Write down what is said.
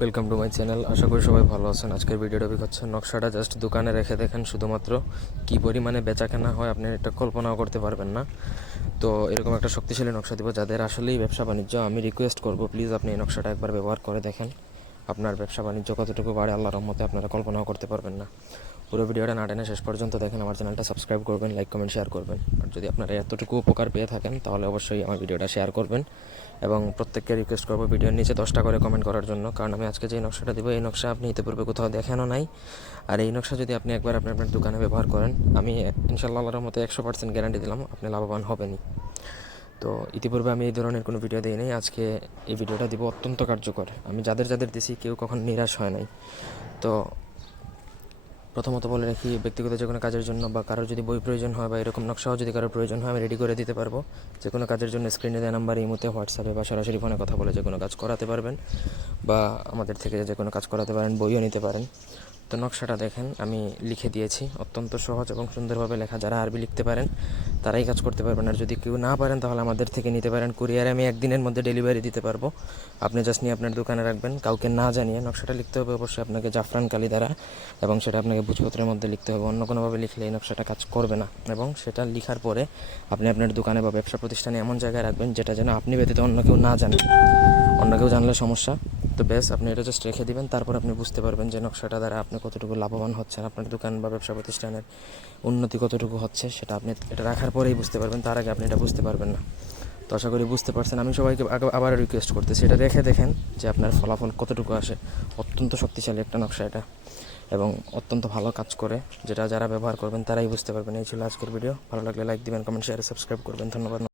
Welcome to my channel আশা করি সবাই ভালো আছেন। আজকের ভিডিও টপিক হচ্ছে নকশাটা জাস্ট দোকানে রেখে দেখেন। শুধুমাত্র কী পরিমাণে বেচা কেনা হয় আপনি এটা কল্পনাও করতে পারবেন না। তো এরকম একটা শক্তিশালী নকশা দিব। যাদের আসলেই ব্যবসা বাণিজ্য, আমি রিকোয়েস্ট করব প্লিজ আপনি এই নকশাটা একবার ব্যবহার করে দেখেন। আপনার ব্যবসা বাণিজ্য কতটুকু বাড়ে আল্লাহ রহমতে আপনারা কল্পনাও করতে পারবেন না। পুরো ভিডিওটা না টেনে শেষ পর্যন্ত দেখেন, আমার চ্যানেলটা সাবস্ক্রাইব করবেন লাইক কমেন্ট শেয়ার করবেন। আর যদি আপনারা এতটুকু উপকার পেয়ে থাকেন, তাহলে অবশ্যই আমার ভিডিওটা শেয়ার করবেন। এবং প্রত্যেককে রিকোয়েস্ট করব ভিডিওর নিচে দশটা করে কমেন্ট করার জন্য, কারণ আমি আজকে যে নকশাটা দিব, এই নকশা আপনি ইতিপূর্বে কোথাও দেখানো নাই। আর এই নকশা যদি আপনি একবার আপনার আপনার দোকানে ব্যবহার করেন, আমি ইনশাল্লাহ মতো একশো পার্সেন্ট গ্যারান্টি দিলাম, আপনি লাভবান হবেনই। তো ইতিপূর্বে আমি এই ধরনের কোনো ভিডিও দিই নাই, আজকে এই ভিডিওটা দিব অত্যন্ত কার্যকর। আমি যাদের যাদের দিছি, কেউ কখন নিরাশ হয় নাই। তো প্রথমত বলে রাখি, ব্যক্তিগত যে কোনো কাজের জন্য বা কারোর যদি বই প্রয়োজন হয় বা এরকম নকশাও যদি কারোর প্রয়োজন হয়, আমি রেডি করে দিতে পারব। যে কোনো কাজের জন্য স্ক্রিনে দেওয়া নাম্বার এই মুহূর্তে হোয়াটসঅ্যাপে বা সরাসরি ফোনে কথা বলে যে কোনো কাজ করাতে পারবেন বা আমাদের থেকে যে কোনো কাজ করাতে পারেন, বইও নিতে পারেন। তো নকশাটা দেখেন, আমি লিখে দিয়েছি। অত্যন্ত সহজ এবং সুন্দরভাবে লেখা, যারা আরবি লিখতে পারেন, তারাই কাজ করতে পারবেন। আর যদি কেউ না পারেন, তাহলে আমাদের থেকে নিতে পারেন। কুরিয়ারে আমি একদিনের মধ্যে ডেলিভারি দিতে পারব। আপনি জাস্ট নিয়ে আপনার দোকানে রাখবেন। কাউকে না জানিয়ে নকশাটা লিখতে হবে, অবশ্যই আপনাকে জাফরান কালি দ্বারা এবং সেটা আপনাকে বুঝপত্রের মধ্যে লিখতে হবে। অন্য কোনোভাবে লিখলে এই নকশাটা কাজ করবে না। এবং সেটা লিখার পরে আপনি আপনার দোকানে বা ব্যবসা প্রতিষ্ঠানে এমন জায়গায় রাখবেন, যেটা যেন আপনি ব্যতীত অন্য কেউ না জানে। অন্য কেউ জানলে সমস্যা। তো বেশ আপনি এটা জাস্ট রেখে দিবেন, তারপর আপনি বুঝতে পারবেন যে নকশাটা দ্বারা আপনি কতটুকু লাভবান হচ্ছেন, আপনার দোকান বা ব্যবসা প্রতিষ্ঠানের উন্নতি কতটুকু হচ্ছে, সেটা আপনি এটা রাখার পরেই বুঝতে পারবেন, তার আগে আপনি এটা বুঝতে পারবেন না। তো আশা করি বুঝতে পারছেন, আমি সবাইকে আবার রিকোয়েস্ট করতেছি, এটা রেখে দেখেন যে আপনার ফলাফল কতটুকু আসে। অত্যন্ত শক্তিশালী একটা নকশা এটা এবং অত্যন্ত ভালো কাজ করে, যেটা যারা ব্যবহার করবেন তারাই বুঝতে পারবেন। এই ছিল আজকের ভিডিও ভালো লাগলে লাইক দিবেন কমেন্ট শেয়ার সাবস্ক্রাইব করবেন। ধন্যবাদ